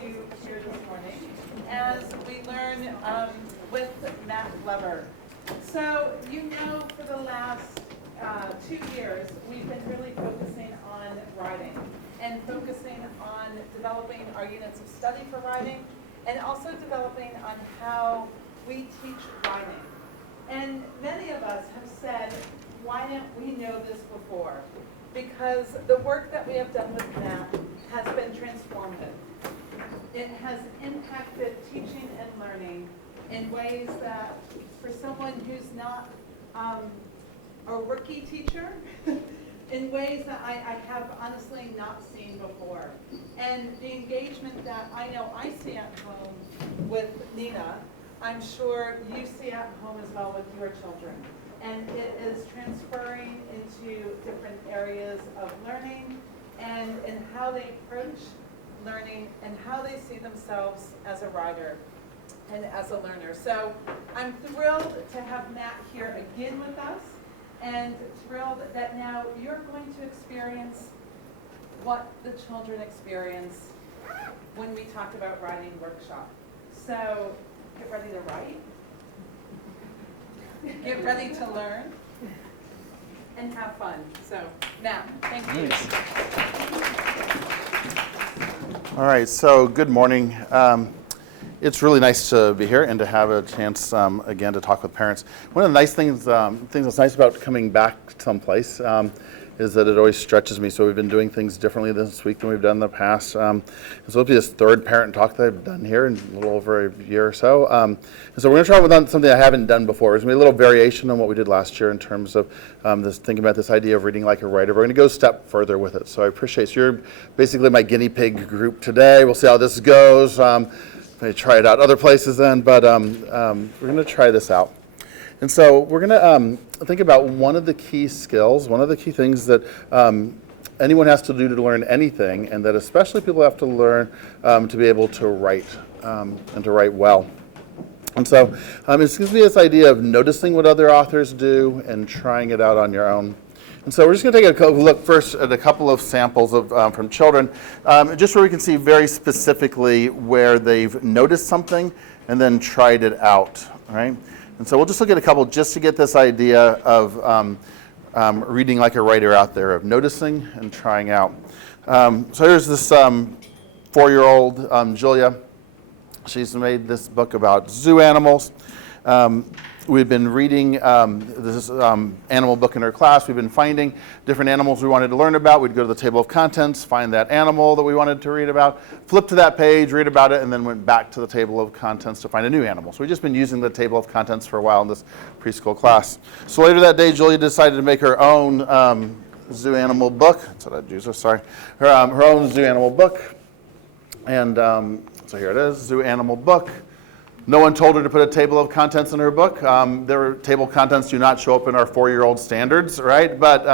you here this morning as we learn with Matt Lever. So you know for the last 2 years we've been really focusing on writing and focusing on developing our units of study for writing and also developing on how we teach writing. And many of us have said, why didn't we know this before? Because the work that we have done with Matt has been transformative. It has impacted teaching and learning in ways that, for someone who's not a rookie teacher, in ways that I have honestly not seen before. And the engagement that I know I see at home with Nina, I'm sure you see at home as well with your children. And it is transferring into different areas of learning and in how they approach learning and how they see themselves as a writer and as a learner. So I'm thrilled to have Matt here again with us, and thrilled that now you're going to experience what the children experience when we talk about writing workshop. So get ready to write. Get ready to learn and have fun. So, Matt, thank you. All right, so good morning. It's really nice to be here and to have a chance again to talk with parents. One of the nice things that's nice about coming back someplace is that it always stretches me. So we've been doing things differently this week than we've done in the past. So it'll be this third parent talk that I've done here in a little over a year or so. And so we're going to try with something I haven't done before. It's going to be a little variation on what we did last year in terms of thinking about this idea of reading like a writer. We're going to go a step further with it. So I appreciate it. So you're basically my guinea pig group today. We'll see how this goes. May try it out other places then, but we're going to try this out. And so we're going to think about one of the key skills, one of the key things that anyone has to do to learn anything, and that especially people have to learn to be able to write and to write well. And so it's going to be this idea of noticing what other authors do and trying it out on your own. And so we're just going to take a look first at a couple of samples of from children, just where we can see very specifically where they've noticed something and then tried it out, right? And so we'll just look at a couple just to get this idea of reading like a writer out there, of noticing and trying out. So here's this 4-year-old, Julia. She's made this book about zoo animals. We've been reading this animal book in her class. We've been finding different animals we wanted to learn about. We'd go to the table of contents, find that animal that we wanted to read about, flip to that page, read about it, and then went back to the table of contents to find a new animal. So we've just been using the table of contents for a while in this preschool class. So later that day, Julia decided to make her own zoo animal book. That's what I'd use, sorry. Her own zoo animal book. And so here it is, zoo animal book. No one told her to put a table of contents in her book. Their table of contents do not show up in our 4-year-old standards, right? But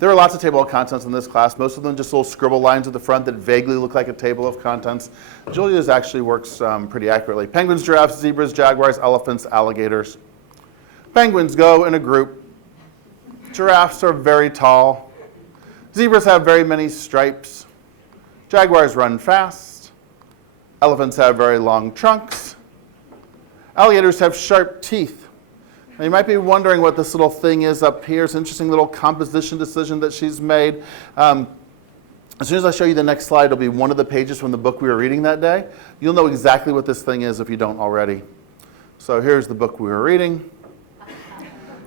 there are lots of table of contents in this class. Most of them just little scribble lines at the front that vaguely look like a table of contents. Julia's actually works pretty accurately. Penguins, giraffes, zebras, jaguars, elephants, alligators. Penguins go in a group. Giraffes are very tall. Zebras have very many stripes. Jaguars run fast. Elephants have very long trunks. Alligators have sharp teeth. Now you might be wondering what this little thing is up here. It's an interesting little composition decision that she's made. As soon as I show you the next slide, it'll be one of the pages from the book we were reading that day. You'll know exactly what this thing is if you don't already. So here's the book we were reading.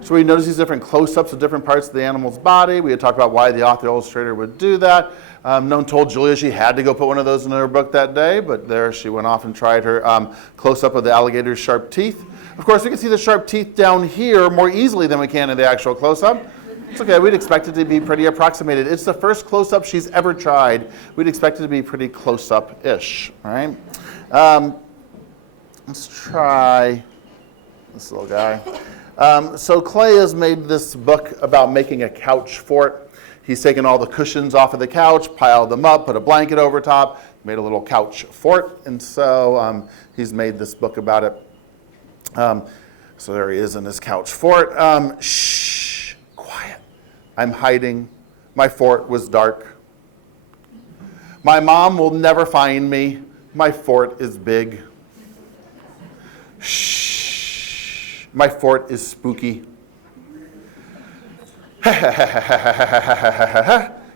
So we notice these different close-ups of different parts of the animal's body. We had talked about why the author illustrator would do that. No one told Julia she had to go put one of those in her book that day, but there she went off and tried her close-up of the alligator's sharp teeth. Of course, we can see the sharp teeth down here more easily than we can in the actual close-up. It's okay, we'd expect it to be pretty approximated. It's the first close-up she's ever tried. We'd expect it to be pretty close-up-ish, all right? Let's try this little guy. So Clay has made this book about making a couch fort. He's taken all the cushions off of the couch, piled them up, put a blanket over top, made a little couch fort, and so he's made this book about it. So there he is in his couch fort. Shh, quiet. I'm hiding. My fort was dark. My mom will never find me. My fort is big. Shh. My fort is spooky.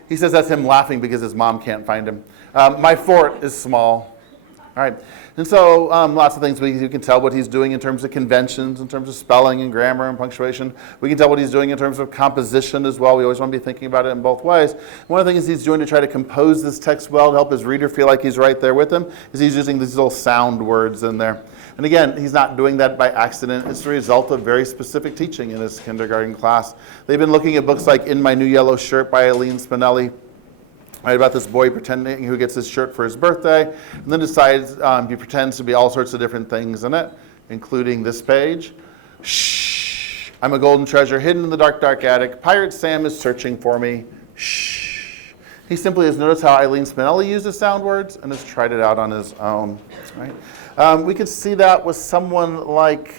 He says that's him laughing because his mom can't find him. My fort is small. All right. And so lots of things we can tell what he's doing in terms of conventions, in terms of spelling and grammar and punctuation. We can tell what he's doing in terms of composition as well. We always want to be thinking about it in both ways. One of the things he's doing to try to compose this text well, to help his reader feel like he's right there with him, is he's using these little sound words in there. And again, he's not doing that by accident. It's the result of very specific teaching in his kindergarten class. They've been looking at books like In My New Yellow Shirt by Eileen Spinelli, right, about this boy pretending who gets his shirt for his birthday, and then decides he pretends to be all sorts of different things in it, including this page. Shh, I'm a golden treasure hidden in the dark, dark attic. Pirate Sam is searching for me. Shh. He simply has noticed how Eileen Spinelli uses sound words and has tried it out on his own. Right? We could see that with someone like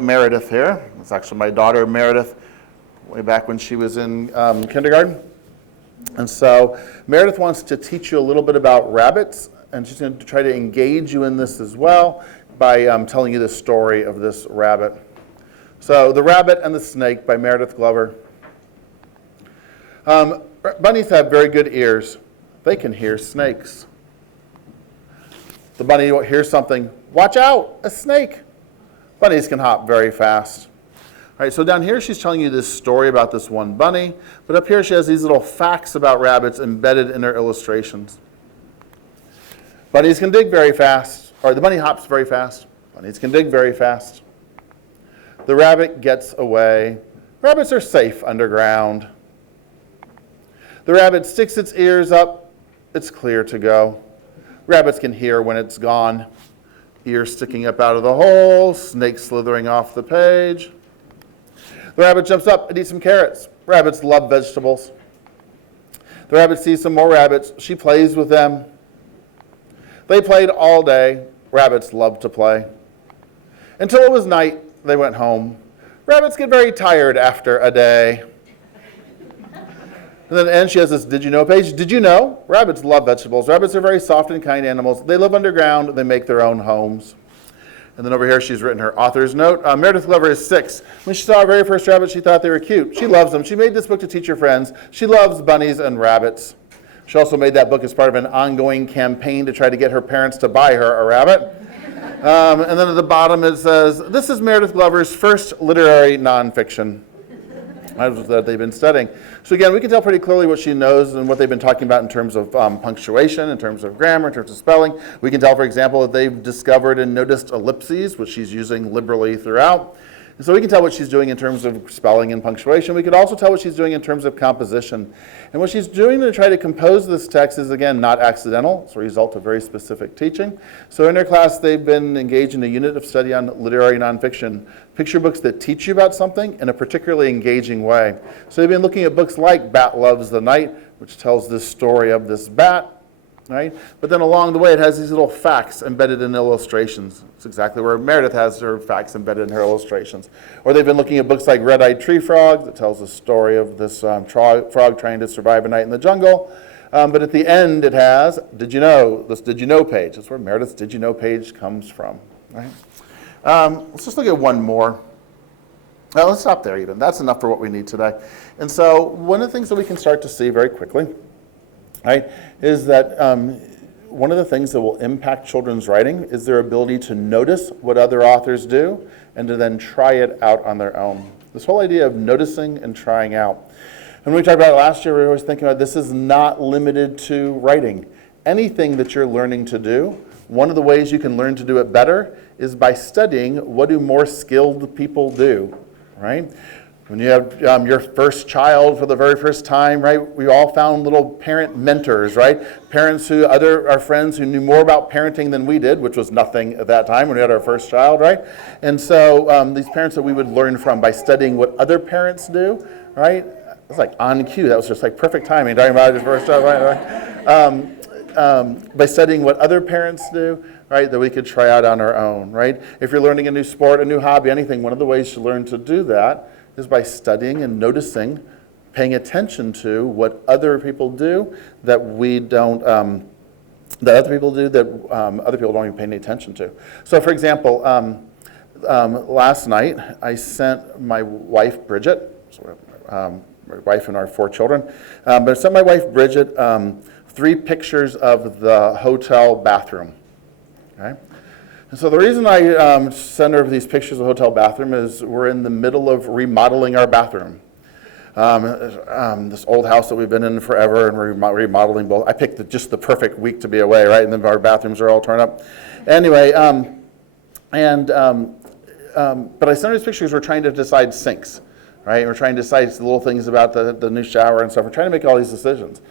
Meredith here. It's actually my daughter Meredith, way back when she was in kindergarten. And so Meredith wants to teach you a little bit about rabbits, and she's going to try to engage you in this as well by telling you the story of this rabbit. So The Rabbit and the Snake by Meredith Glover. Bunnies have very good ears. They can hear snakes. The bunny hears something, watch out, a snake. Bunnies can hop very fast. All right, so down here she's telling you this story about this one bunny, but up here she has these little facts about rabbits embedded in her illustrations. Bunnies can dig very fast, or the bunny hops very fast. Bunnies can dig very fast. The rabbit gets away. Rabbits are safe underground. The rabbit sticks its ears up. It's clear to go. Rabbits can hear when it's gone. Ears sticking up out of the hole, snake slithering off the page. The rabbit jumps up and eats some carrots. Rabbits love vegetables. The rabbit sees some more rabbits. She plays with them. They played all day. Rabbits love to play. Until it was night, they went home. Rabbits get very tired after a day. And then at the end, she has this did you know page. Did you know? Rabbits love vegetables. Rabbits are very soft and kind animals. They live underground. They make their own homes. And then over here, she's written her author's note. Meredith Glover is 6. When she saw her very first rabbit, she thought they were cute. She loves them. She made this book to teach her friends. She loves bunnies and rabbits. She also made that book as part of an ongoing campaign to try to get her parents to buy her a rabbit. And then at the bottom it says, this is Meredith Glover's first literary nonfiction. That they've been studying. So again, we can tell pretty clearly what she knows and what they've been talking about in terms of punctuation, in terms of grammar, in terms of spelling. We can tell, for example, that they've discovered and noticed ellipses, which she's using liberally throughout. And so we can tell what she's doing in terms of spelling and punctuation. We could also tell what she's doing in terms of composition. And what she's doing to try to compose this text is, again, not accidental. It's a result of very specific teaching. So in her class, they've been engaged in a unit of study on literary nonfiction, picture books that teach you about something in a particularly engaging way. So they've been looking at books like Bat Loves the Night, which tells this story of this bat. Right? But then along the way, it has these little facts embedded in illustrations. It's exactly where Meredith has her facts embedded in her illustrations. Or they've been looking at books like Red-Eyed Tree Frog, that tells the story of this frog trying to survive a night in the jungle. But at the end, it has, did you know, this did you know page. That's where Meredith's did you know page comes from. Right? Let's just look at one more. Well, let's stop there even. That's enough for what we need today. And so one of the things that we can start to see very quickly, right, is that one of the things that will impact children's writing is their ability to notice what other authors do and to then try it out on their own. This whole idea of noticing and trying out. And when we talked about it last year, we were always thinking about this is not limited to writing. Anything that you're learning to do, one of the ways you can learn to do it better is by studying what do more skilled people do, right? When you have your first child for the very first time, right, we all found little parent mentors, right? Parents who, our friends who knew more about parenting than we did, which was nothing at that time when we had our first child, right? And so these parents that we would learn from by studying what other parents do, right? It's like on cue. That was just like perfect timing, talking about his first child, right? By studying what other parents do, right, that we could try out on our own, right? If you're learning a new sport, a new hobby, anything, one of the ways to learn to do that is by studying and noticing paying attention to what other people do that we don't, that other people do that other people don't even pay any attention to. So for example, last night I sent my wife Bridget, my wife and our 4 children, but I sent my wife Bridget 3 pictures of the hotel bathroom. Okay? And so the reason I sent her these pictures of the hotel bathroom is we're in the middle of remodeling our bathroom. This old house that we've been in forever, and we're remodeling both. I picked just the perfect week to be away, right? And then our bathrooms are all torn up. Anyway, but I sent her these pictures. We're trying to decide sinks, right? We're trying to decide the little things about the new shower and stuff. We're trying to make all these decisions.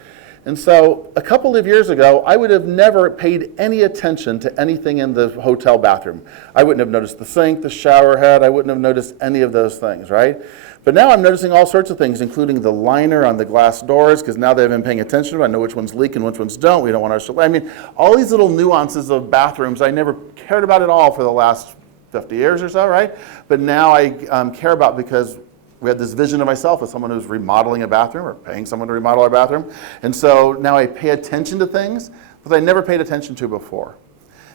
And so a couple of years ago, I would have never paid any attention to anything in the hotel bathroom. I wouldn't have noticed the sink, the shower head. I wouldn't have noticed any of those things, right? But now I'm noticing all sorts of things, including the liner on the glass doors, because now they've been paying attention to it. I know which ones leak and which ones don't. We don't want our, I mean, all these little nuances of bathrooms I never cared about at all for the last 50 years or so, right? But now I care about because we had this vision of myself as someone who's remodeling a bathroom or paying someone to remodel our bathroom. And so now I pay attention to things that I never paid attention to before.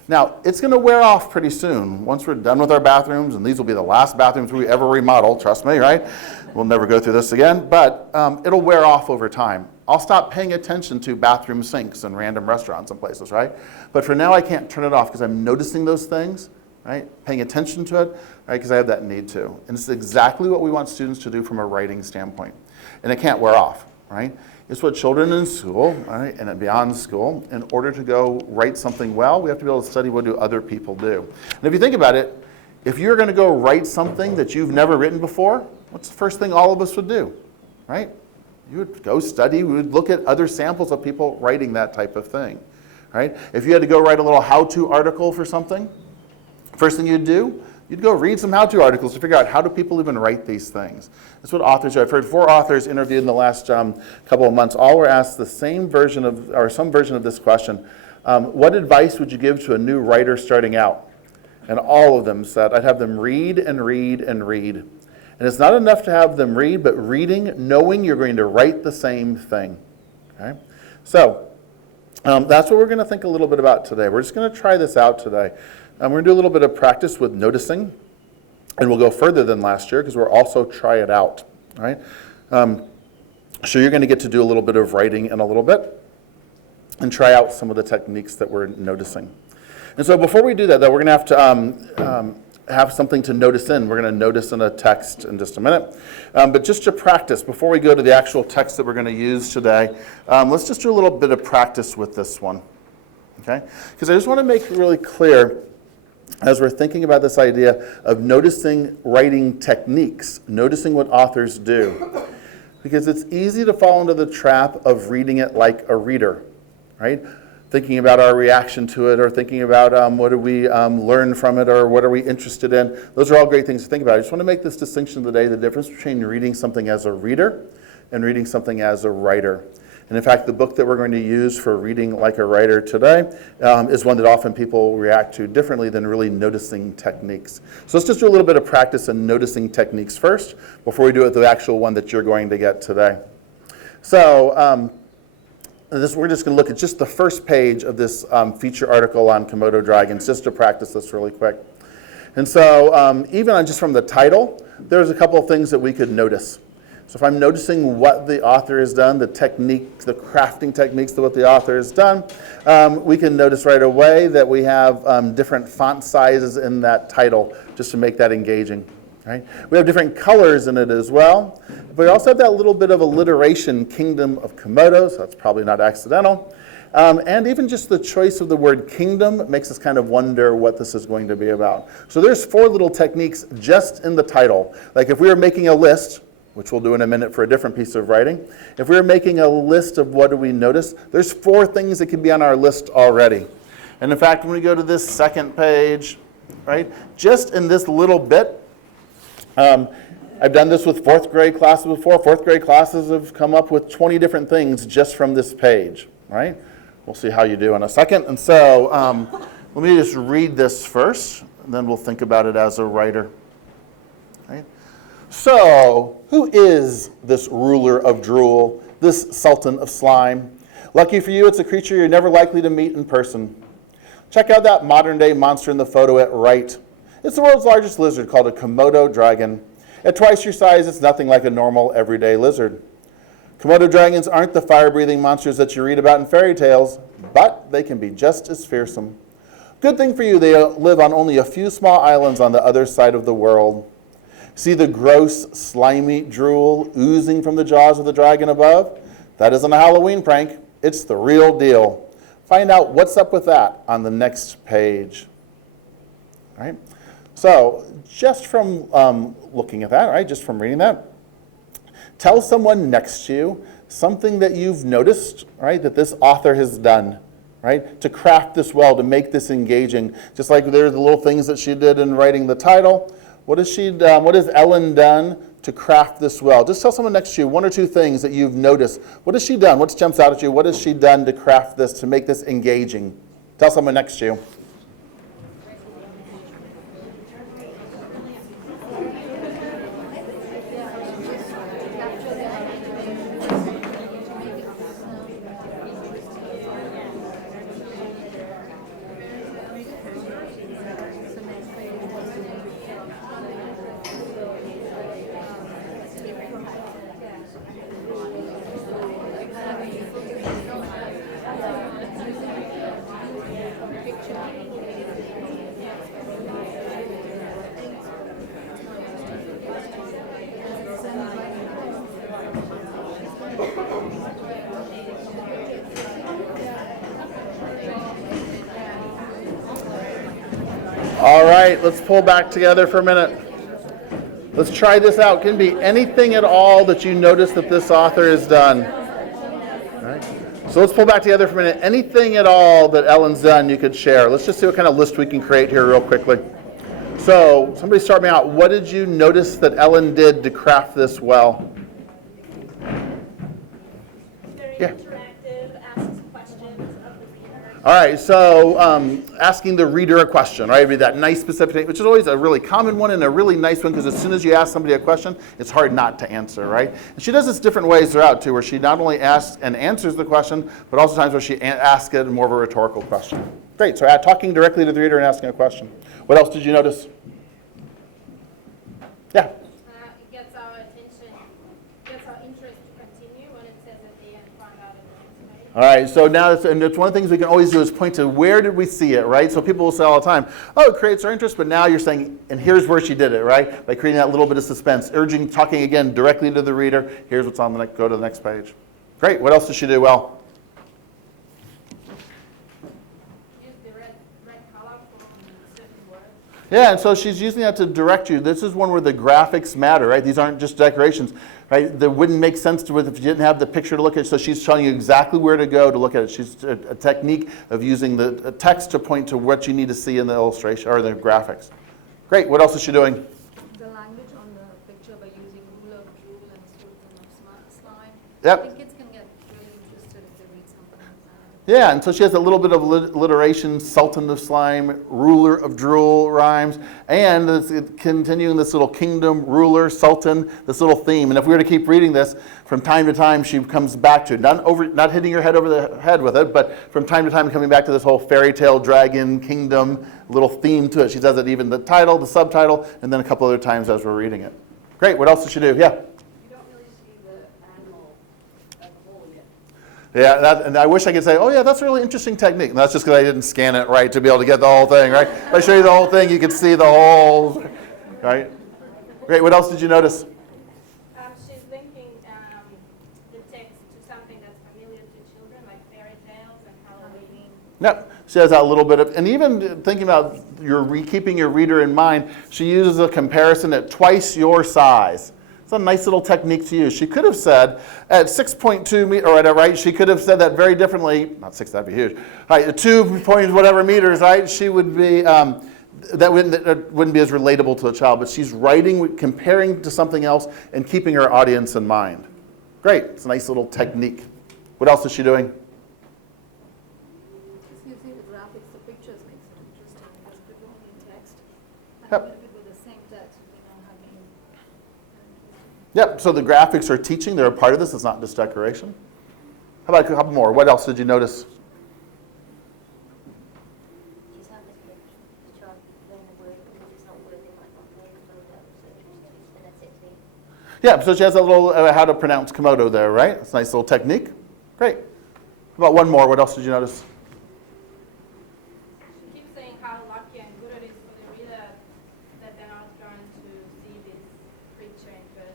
Now, it's going to wear off pretty soon. Once we're done with our bathrooms, and these will be the last bathrooms we ever remodel, trust me, right? We'll never go through this again, but it'll wear off over time. I'll stop paying attention to bathroom sinks and random restaurants and places, right? But for now, I can't turn it off because I'm noticing those things, right? Paying attention to it, right? Because I have that need to. And it's exactly what we want students to do from a writing standpoint. And it can't wear off, right? It's what children in school, right, and beyond school, in order to go write something well, we have to be able to study what do other people do. And if you think about it, if you're going to go write something that you've never written before, what's the first thing all of us would do, right? You would go study, we would look at other samples of people writing that type of thing, right? If you had to go write a little how-to article for something, first thing you'd do, you'd go read some how-to articles to figure out how do people even write these things. That's what authors do. I've heard 4 authors interviewed in the last couple of months. All were asked the same version of, or some version of this question. What advice would you give to a new writer starting out? And all of them said, I'd have them read and read and read. And it's not enough to have them read, but reading, knowing you're going to write the same thing. Okay? So that's what we're going to think a little bit about today. We're just going to try this out today. We're going to do a little bit of practice with noticing, and we'll go further than last year because we'll also try it out. All right? So you're going to get to do a little bit of writing in a little bit and try out some of the techniques that we're noticing. And so before we do that, though, we're going to have something to notice in. We're going to notice in a text in just a minute. But just to practice, before we go to the actual text that we're going to use today, let's just do a little bit of practice with this one. Okay? Because I just want to make it really clear as we're thinking about this idea of noticing writing techniques, noticing what authors do. Because it's easy to fall into the trap of reading it like a reader, right? Thinking about our reaction to it, or thinking about what do we learn from it, or what are we interested in. Those are all great things to think about. I just want to make this distinction today, the difference between reading something as a reader and reading something as a writer. And in fact, the book that we're going to use for reading like a writer today is one that often people react to differently than really noticing techniques. So let's just do a little bit of practice in noticing techniques first before we do it with the actual one that you're going to get today. So we're just going to look at just the first page of this feature article on Komodo dragons, just to practice this really quick. And so even on just from the title, there's a couple of things that we could notice. So if I'm noticing what the author has done, the technique, the crafting techniques that what the author has done, we can notice right away that we have different font sizes in that title just to make that engaging. Right? We have different colors in it as well. But we also have that little bit of alliteration, Kingdom of Komodo, so that's probably not accidental. And even just the choice of the word kingdom makes us kind of wonder what this is going to be about. So there's 4 little techniques just in the title. Like if we were making a list, which we'll do in a minute for a different piece of writing. If we were making a list of what do we notice, there's 4 things that can be on our list already. And in fact, when we go to this second page, right, just in this little bit, I've done this with 4th grade classes before. 4th grade classes have come up with 20 different things just from this page, right? We'll see how you do in a second. And so let me just read this first, and then we'll think about it as a writer. Right? So, who is this ruler of drool, this sultan of slime? Lucky for you, it's a creature you're never likely to meet in person. Check out that modern-day monster in the photo at right. It's the world's largest lizard called a Komodo Dragon. At twice your size, it's nothing like a normal, everyday lizard. Komodo dragons aren't the fire-breathing monsters that you read about in fairy tales, but they can be just as fearsome. Good thing for you, they live on only a few small islands on the other side of the world. See the gross, slimy drool oozing from the jaws of the dragon above? That isn't a Halloween prank. It's the real deal. Find out what's up with that on the next page. All right? So, just from looking at that, right, just from reading that, tell someone next to you something that you've noticed, right, that this author has done, right, to craft this well, to make this engaging. Just like there's the little things that she did in writing the title. What has she done? What has Ellen done to craft this well? Just tell someone next to you one or two things that you've noticed. What has she done? What jumps out at you? What has she done to craft this, to make this engaging? Tell someone next to you. All right, let's pull back together for a minute. Let's try this out. It can be anything at all that you notice that this author has done. All right. So let's pull back together for a minute. Anything at all that Ellen's done you could share. Let's just see what kind of list we can create here real quickly. So somebody start me out. What did you notice that Ellen did to craft this well? Very Yeah. interactive, asks questions of the reader. All right, so asking the reader a question, right? It'd be that nice specific, which is always a really common one and a really nice one, because as soon as you ask somebody a question, it's hard not to answer, right? And she does this different ways throughout too, where she not only asks and answers the question, but also times where she asks it in more of a rhetorical question. Great, so talking directly to the reader and asking a question. What else did you notice? Yeah. It gets our attention, gets our interest to continue when it says at the end, find out at the next page. All right, so now, and it's one of the things we can always do is point to where did we see it, right? So people will say all the time, oh, it creates our interest, but now you're saying, and here's where she did it, right? By creating that little bit of suspense, talking again directly to the reader. Here's what's on the next, go to the next page. Great, what else did she do well? Use the red color for certain words. Yeah, and so she's using that to direct you. This is one where the graphics matter, right? These aren't just decorations, right? That wouldn't make sense to it if you didn't have the picture to look at. So she's telling you exactly where to go to look at it. She's a technique of using the text to point to what you need to see in the illustration or the graphics. Great, what else is she doing? The language on the picture by using ruler of drool and sultan of slime. Yep. I think kids can get really interested if they read something like that. Yeah, and so she has a little bit of alliteration, sultan of slime, ruler of drool rhymes, and it's continuing this little kingdom, ruler, sultan, this little theme. And if we were to keep reading this, from time to time she comes back to it. Not hitting your head over the head with it, but from time to time coming back to this whole fairy tale, dragon, kingdom, little theme to it. She does it even the title, the subtitle, and then a couple other times as we're reading it. Great, what else does she do? Yeah? Yeah, and I wish I could say, oh yeah, that's a really interesting technique. And that's just because I didn't scan it right to be able to get the whole thing, right? If I show you the whole thing, you can see the whole, right? Great, what else did you notice? She's linking the text to something that's familiar to children, like fairy tales and Halloween. Yep, she has that little bit of, and even thinking about keeping your reader in mind, she uses a comparison at twice your size. It's a nice little technique to use. She could have said at 6.2 meters, or whatever, right? She could have said that very differently. Not 6, that'd be huge. Right, 2 point whatever meters, right? She would be, that wouldn't be as relatable to the child, but she's writing, comparing to something else and keeping her audience in mind. Great, it's a nice little technique. What else is she doing? Just using the graphics, the pictures makes it interesting because if it were only text, and Yep. even if it were the same text, it may not have been Yep, so the graphics are teaching. They're a part of this. It's not just decoration. How about a couple more? What else did you notice? Yeah, so she has a little how to pronounce Komodo there, right? It's a nice little technique. Great. How about one more? What else did you notice? She keeps saying how lucky and good it is for the reader that they're not going to see this creature in person.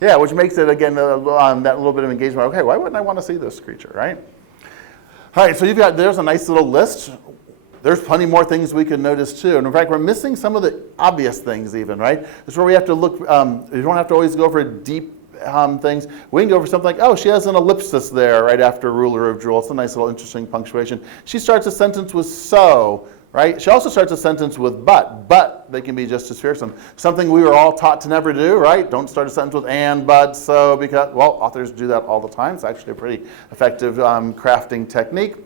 Yeah, which makes it, again, that little bit of engagement. Okay, why wouldn't I want to see this creature, right? All right, so there's a nice little list. There's plenty more things we could notice too. And in fact, we're missing some of the obvious things even, right? That's where we have to look. You don't have to always go for deep things. We can go for something like, oh, she has an ellipsis there right after ruler of drool. It's a nice little interesting punctuation. She starts a sentence with so, right? She also starts a sentence with but they can be just as fearsome. Something we were all taught to never do, right? Don't start a sentence with and, but, so, because, well, authors do that all the time. It's actually a pretty effective crafting technique.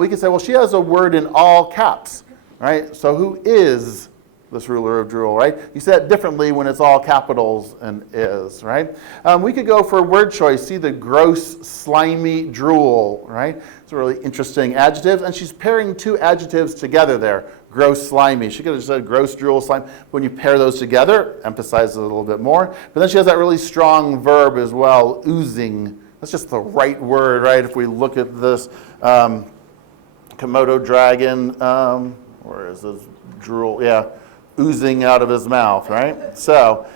We can say, well, she has a word in all caps, right? So who is this ruler of drool, right? You say it differently when it's all capitals and is, right? We could go for word choice. See the gross, slimy drool, right? It's a really interesting adjective. And she's pairing two adjectives together there. Gross, slimy. She could have just said gross, drool, slime. When you pair those together, emphasizes it a little bit more. But then she has that really strong verb as well, oozing. That's just the right word, right? If we look at this Komodo Dragon, where is this drool? Yeah. Oozing out of his mouth, right? So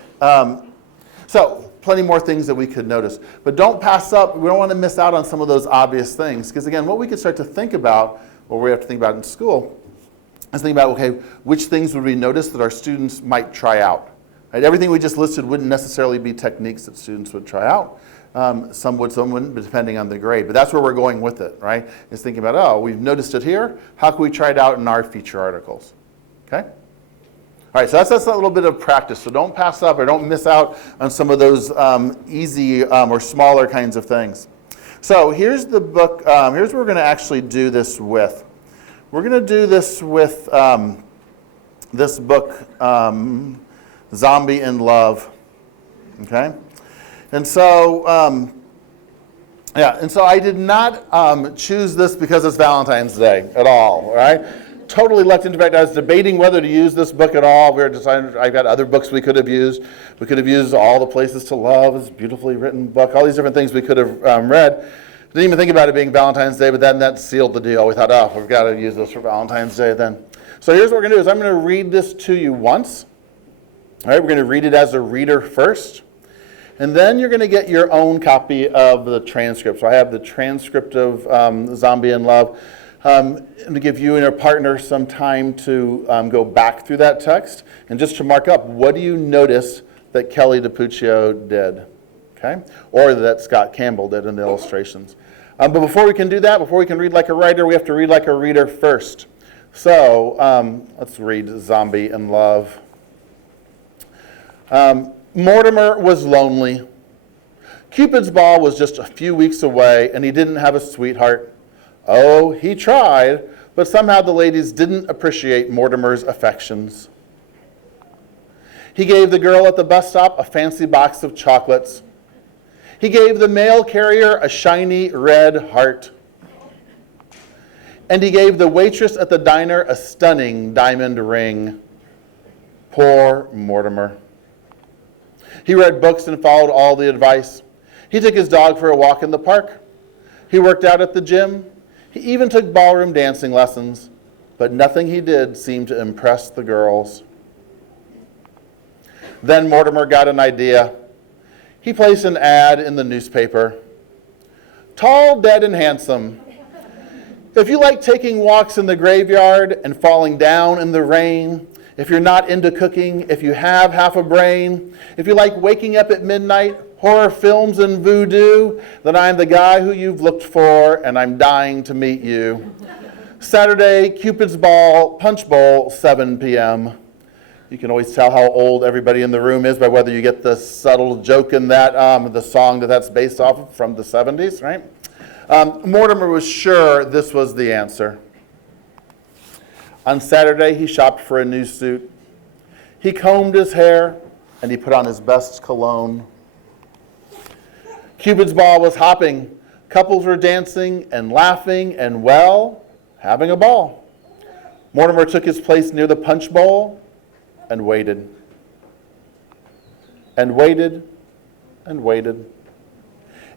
plenty more things that we could notice. But don't pass up, we don't want to miss out on some of those obvious things. Because again, what we could start to think about, or we have to think about in school, is think about, okay, which things would we notice that our students might try out? Right? Everything we just listed wouldn't necessarily be techniques that students would try out. Some would, some wouldn't, but depending on the grade. But that's where we're going with it, right? Is thinking about, oh, we've noticed it here. How can we try it out in our feature articles? Okay? All right, so that's a little bit of practice. So don't pass up or don't miss out on some of those easy or smaller kinds of things. So here's the book. Here's what we're going to actually do this with. We're going to do this with this book, Zombie in Love. Okay? And so, I did not choose this because it's Valentine's Day at all, right? Totally left into fact. I was debating whether to use this book at all. We were deciding, I've got other books we could have used. We could have used All the Places to Love, this beautifully written book, all these different things we could have read. Didn't even think about it being Valentine's Day, but then that sealed the deal. We thought, oh, we've got to use this for Valentine's Day then. So here's what we're going to do is I'm going to read this to you once. All right, we're going to read it as a reader first. And then you're going to get your own copy of the transcript. So I have the transcript of Zombie in Love. And to give you and your partner some time to go back through that text and just to mark up, what do you notice that Kelly DiPuccio did, okay? Or that Scott Campbell did in the illustrations. But before we can do that, before we can read like a writer, we have to read like a reader first. So let's read Zombie in Love. Mortimer was lonely. Cupid's ball was just a few weeks away, and he didn't have a sweetheart. Oh, he tried, but somehow the ladies didn't appreciate Mortimer's affections. He gave the girl at the bus stop a fancy box of chocolates. He gave the mail carrier a shiny red heart. And he gave the waitress at the diner a stunning diamond ring. Poor Mortimer. He read books and followed all the advice. He took his dog for a walk in the park. He worked out at the gym. He even took ballroom dancing lessons, but nothing he did seemed to impress the girls. Then Mortimer got an idea. He placed an ad in the newspaper. Tall, dead, and handsome. If you like taking walks in the graveyard and falling down in the rain, if you're not into cooking, if you have half a brain, if you like waking up at midnight, horror films and voodoo, then I'm the guy who you've looked for, and I'm dying to meet you. Saturday, Cupid's Ball, Punch Bowl, 7 p.m. You can always tell how old everybody in the room is by whether you get the subtle joke in that, the song that's based off of from the 70s, right? Mortimer was sure this was the answer. On Saturday, he shopped for a new suit. He combed his hair and he put on his best cologne. Cupid's ball was hopping. Couples were dancing and laughing and, well, having a ball. Mortimer took his place near the punch bowl and waited. And waited and waited.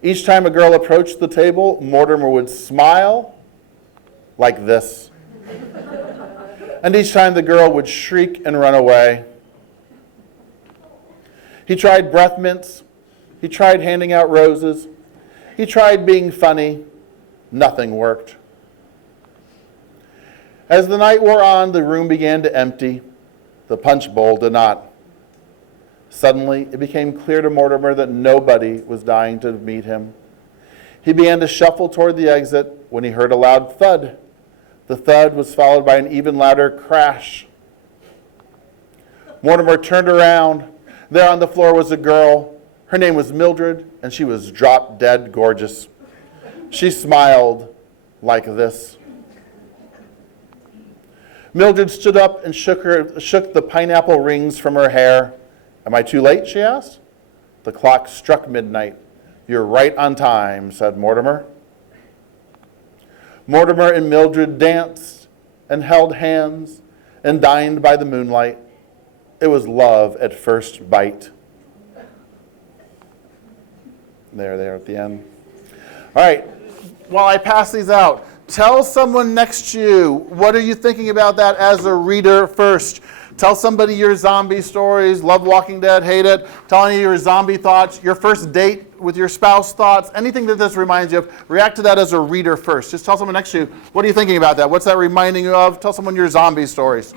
Each time a girl approached the table, Mortimer would smile like this. And each time the girl would shriek and run away. He tried breath mints. He tried handing out roses. He tried being funny. Nothing worked. As the night wore on, the room began to empty. The punch bowl did not. Suddenly, it became clear to Mortimer that nobody was dying to meet him. He began to shuffle toward the exit when he heard a loud thud. The thud was followed by an even louder crash. Mortimer turned around. There on the floor was a girl. Her name was Mildred, and she was drop-dead gorgeous. She smiled like this. Mildred stood up and shook the pineapple rings from her hair. Am I too late, she asked. The clock struck midnight. You're right on time, said Mortimer. Mortimer and Mildred danced and held hands and dined by the moonlight. It was love at first bite. There at the end. All right, while I pass these out, tell someone next to you, what are you thinking about that as a reader first? Tell somebody your zombie stories, love Walking Dead, hate it. Tell any of your zombie thoughts, your first date with your spouse thoughts, anything that this reminds you of, react to that as a reader first. Just tell someone next to you, what are you thinking about that? What's that reminding you of? Tell someone your zombie stories.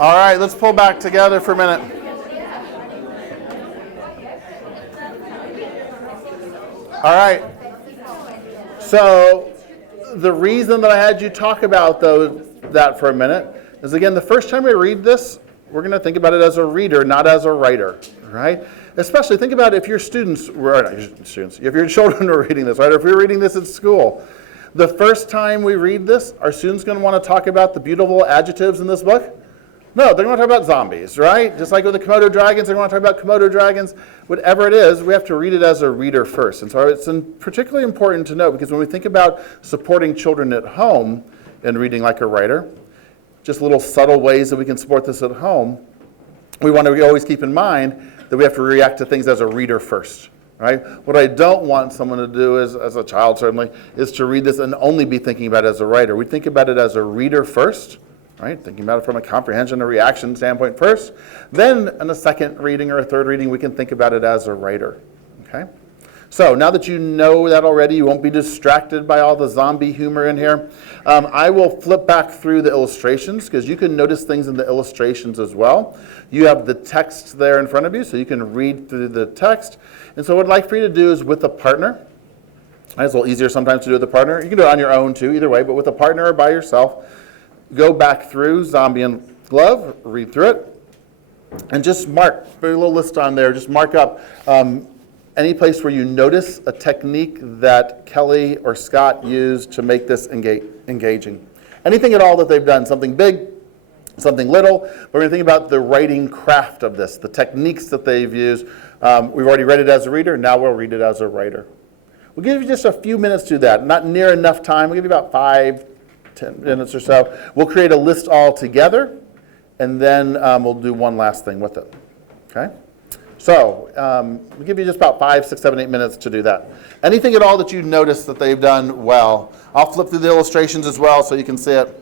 All right, let's pull back together for a minute. All right. So the reason that I had you talk about that for a minute is, again, the first time we read this, we're going to think about it as a reader, not as a writer, right? Especially think about if your students, if your children are reading this, right? Or if you're reading this at school. The first time we read this, are students going to want to talk about the beautiful adjectives in this book? No, they're going to talk about zombies, right? Just like with the Komodo Dragons, they're going to talk about Komodo Dragons. Whatever it is, we have to read it as a reader first. And so it's particularly important to know, because when we think about supporting children at home and reading like a writer, just little subtle ways that we can support this at home, we want to always keep in mind that we have to react to things as a reader first, right? What I don't want someone to do is, as a child certainly, is to read this and only be thinking about it as a writer. We think about it as a reader first, right? Thinking about it from a comprehension or reaction standpoint first. Then in a second reading or a third reading, we can think about it as a writer, okay? So now that you know that already, you won't be distracted by all the zombie humor in here. I will flip back through the illustrations, because you can notice things in the illustrations as well. You have the text there in front of you, so you can read through the text. And so what I'd like for you to do is, with a partner, it's a little easier sometimes to do with a partner. You can do it on your own too, either way, but with a partner or by yourself, go back through Zombie and Glove, read through it, and just mark, put a little list on there, just mark up any place where you notice a technique that Kelly or Scott used to make this engaging. Anything at all that they've done, something big, something little, but we're going to think about the writing craft of this, the techniques that they've used. We've already read it as a reader, now we'll read it as a writer. We'll give you just a few minutes to do that, not near enough time. We'll give you about 5-10 minutes or so. We'll create a list all together, and then we'll do one last thing with it, okay? So we'll give you just about 5, 6, 7, 8 minutes to do that. Anything at all that you notice that they've done well. I'll flip through the illustrations as well so you can see it.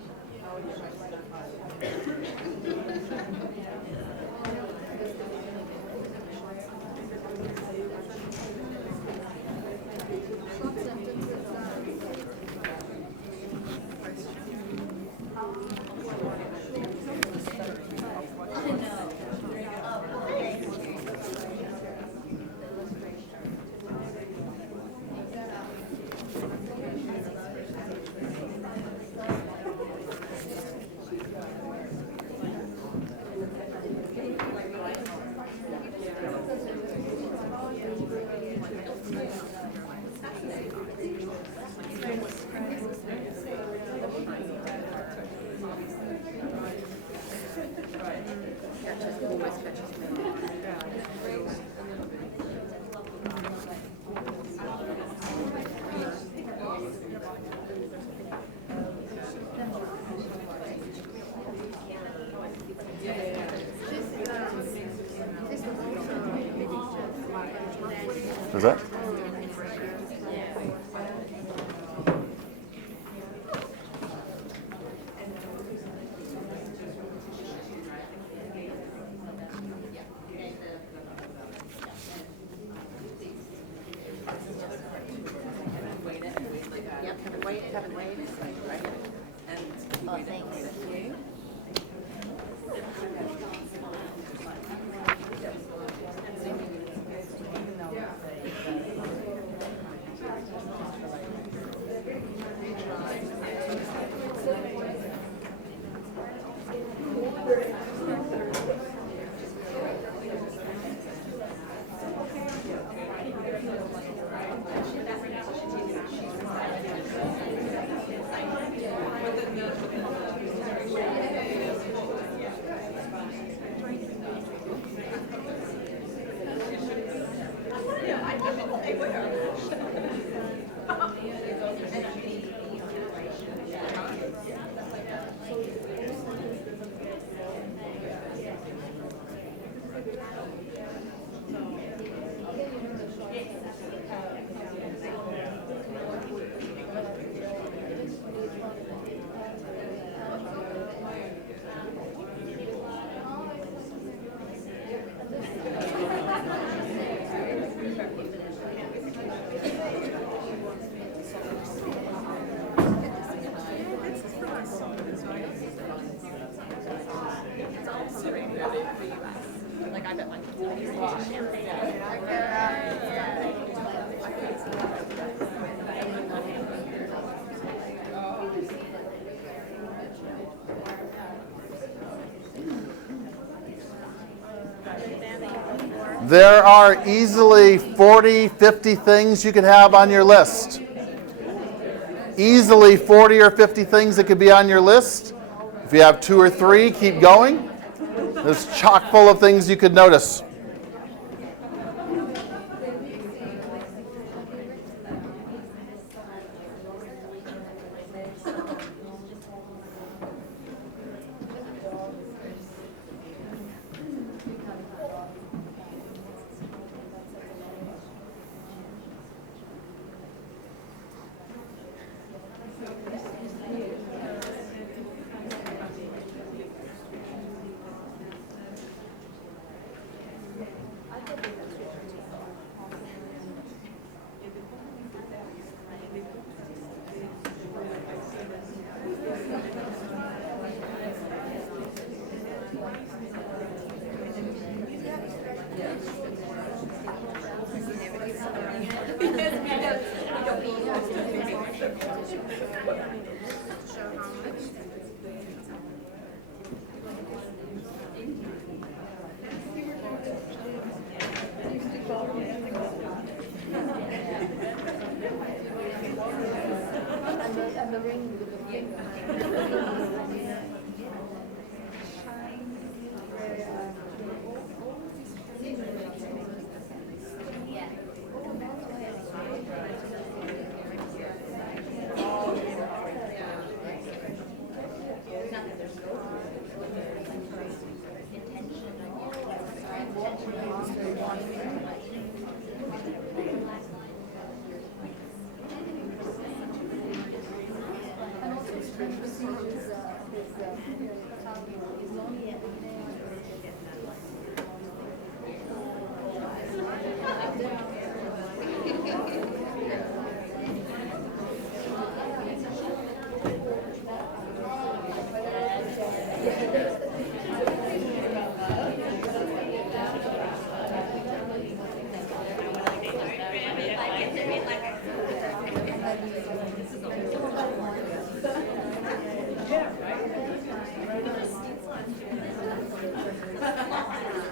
Is that? Kevin Wade, right? And thanks. There are easily 40, 50 things you could have on your list. Easily 40 or 50 things that could be on your list. If you have 2 or 3, keep going. There's chock full of things you could notice.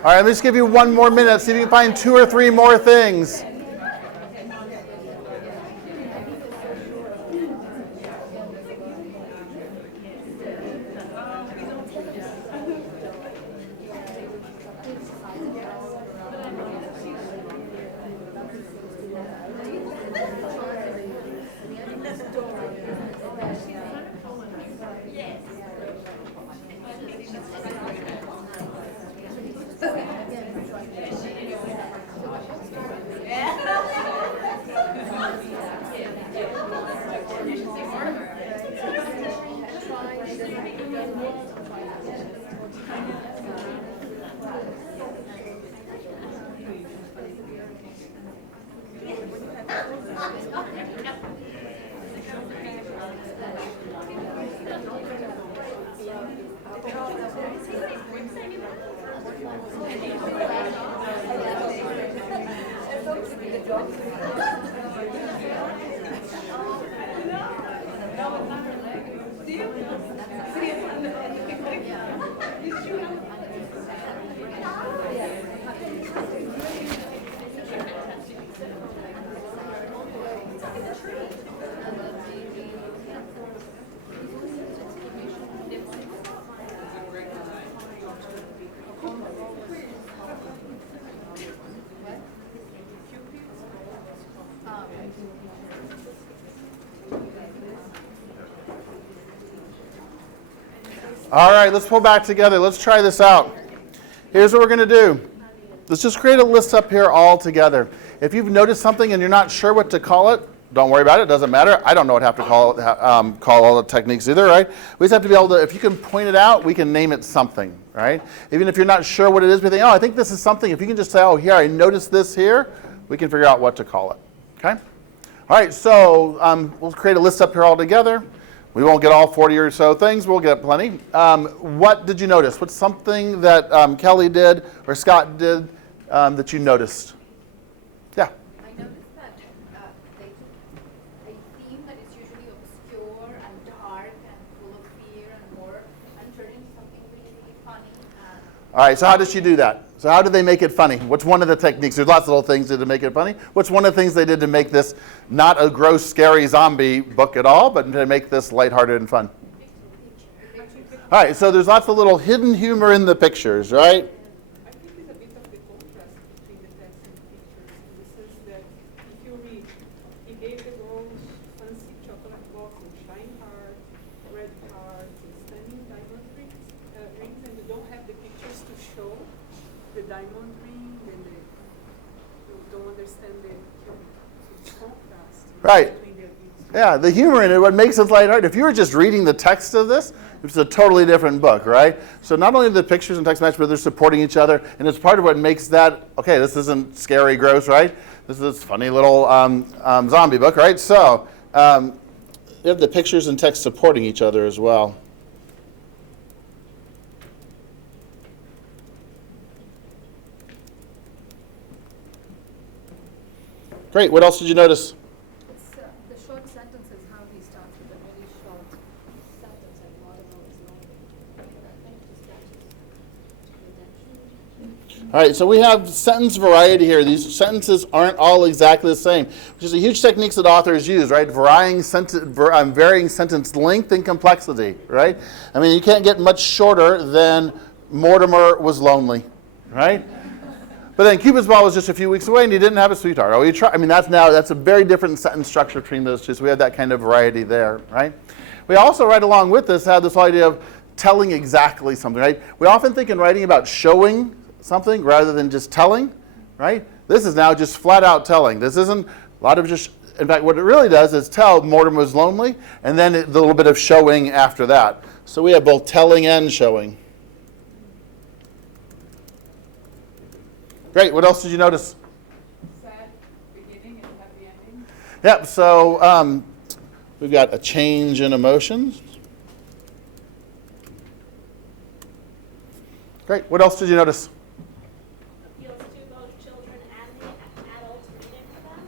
All right, let me just give you 1 more minute. See if you can find 2 or 3 more things. Yeah. All right, let's pull back together. Let's try this out. Here's what we're going to do. Let's just create a list up here all together. If you've noticed something and you're not sure what to call it, don't worry about it. It doesn't matter. I don't know what to call all the techniques either, right? We just have to be able to, if you can point it out, we can name it something, right? Even if you're not sure what it is, we think, oh, I think this is something. If you can just say, oh, here, I noticed this here, we can figure out what to call it, okay? All right, so we'll create a list up here all together. We won't get all 40 or so things. We'll get plenty. What did you notice? What's something that Kelly did or Scott did that you noticed? Yeah. I noticed that they took a theme that is usually obscure and dark and full of fear and horror and turned into something really, really funny. All right, so how did she do that? So how did they make it funny? What's one of the techniques? There's lots of little things they did to make it funny. What's one of the things they did to make this not a gross, scary zombie book at all, but to make this lighthearted and fun? All right, so there's lots of little hidden humor in the pictures, right? I think it's a bit of the contrast between the text and the pictures, in the sense that if you read, he gave the girls fancy chocolate box and shine cards, red cards, and stunning diamond rings, and you don't have the pictures to show the diamond ring, and you don't understand the contrast Right. between the things. Yeah, the humor in it, what makes it lighthearted. If you were just reading the text of this, it's a totally different book, right? So not only do the pictures and text match, but they're supporting each other, and it's part of what makes that, okay, this isn't scary, gross, right? This is this funny little zombie book, right? So you have the pictures and text supporting each other as well. Great, what else did you notice? It's the short sentences, how he starts with a really short sentence and Mortimer is lonely. I think this catches redemption. All right, so we have sentence variety here. These sentences aren't all exactly the same, which is a huge technique that authors use, right? Varying sentence length and complexity, right? I mean, you can't get much shorter than Mortimer was lonely, right? But then Cupid's ball was just a few weeks away and he didn't have a sweetheart. Oh, you try. I mean, that's a very different sentence structure between those two. So we have that kind of variety there, right? We also, right along with this, have this idea of telling exactly something, right? We often think in writing about showing something rather than just telling, right? This is now just flat out telling. This isn't a lot of just, in fact, what it really does is tell Mortimer was lonely and then a little bit of showing after that. So we have both telling and showing. Great, what else did you notice? Sad beginning and happy ending. Yep, so we've got a change in emotions. Great, what else did you notice? Appeals to both children and the adults reading to them.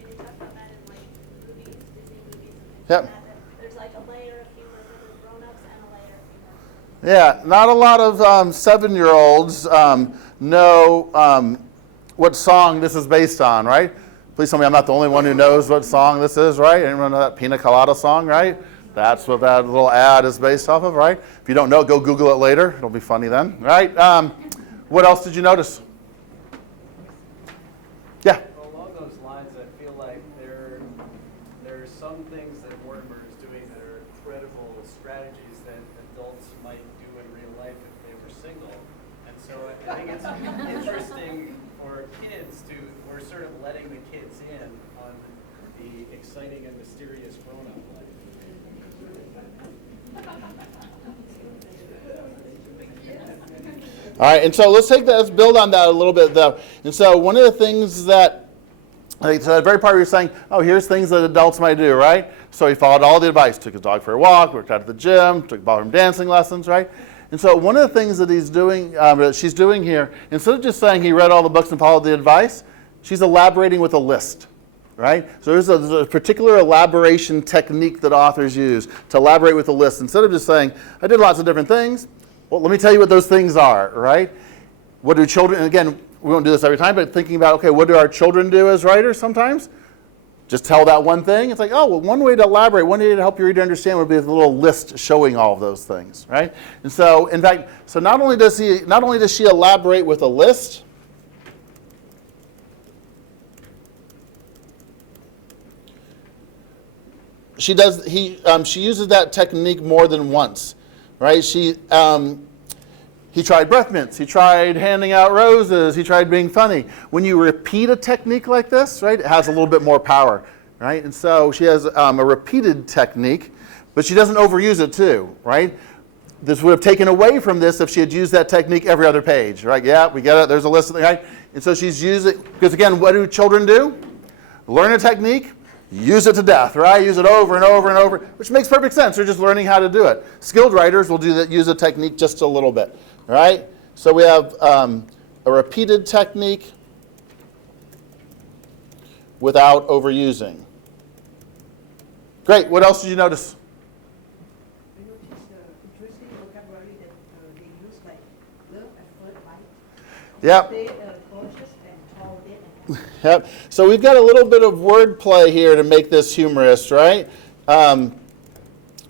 And you talk about that in like movies, Disney movies and things Yep. like that. There's like a layer of humor for the grown-ups and a layer of humor. Yeah, not a lot of 7-year-olds know what song this is based on, right? Please tell me I'm not the only one who knows what song this is, right? Anyone know that Pina Colada song, right? That's what that little ad is based off of, right? If you don't know, go Google it later. It'll be funny then, right? What else did you notice? Yeah. Along those lines, I feel like there are some things that Mortimer is doing that are credible strategies that adults might do in real life if they were single. And so I think it's interesting for kids we're sort of letting the kids in on the exciting and mysterious grown-up life. All right, and so let's build on that a little bit though. And so one of the things that, like, so the very part where you're saying, oh, here's things that adults might do, right? So he followed all the advice, took his dog for a walk, worked out at the gym, took ballroom dancing lessons, right? And so one of the things that he's doing, that she's doing here, instead of just saying he read all the books and followed the advice, She's elaborating with a list, right? So there's a particular elaboration technique that authors use to elaborate with a list. Instead of just saying, I did lots of different things, well, let me tell you what those things are, right? What do children, and again, we won't do this every time, but thinking about, okay, what do our children do as writers sometimes? Just tell that one thing. It's like, oh, well, one way to elaborate, one way to help your reader understand would be a little list showing all of those things, right? And so, in fact, so not only does she elaborate with a list, she uses that technique more than once, right? He tried breath mints, he tried handing out roses, he tried being funny. When you repeat a technique like this, right, it has a little bit more power, right? And so she has a repeated technique, but she doesn't overuse it too, right? This would have taken away from this if she had used that technique every other page, right? Yeah, we get it, there's a list of things, right? And so she's using, because again, what do children do? Learn a technique, use it to death, right? Use it over and over and over, which makes perfect sense. They're just learning how to do it. Skilled writers will do that, use a technique just a little bit, right? So we have a repeated technique without overusing. Great. What else did you notice? I noticed interesting vocabulary that they use, like love at first bite. Yep. They cautious and tall and Yep. So we've got a little bit of wordplay here to make this humorous, right?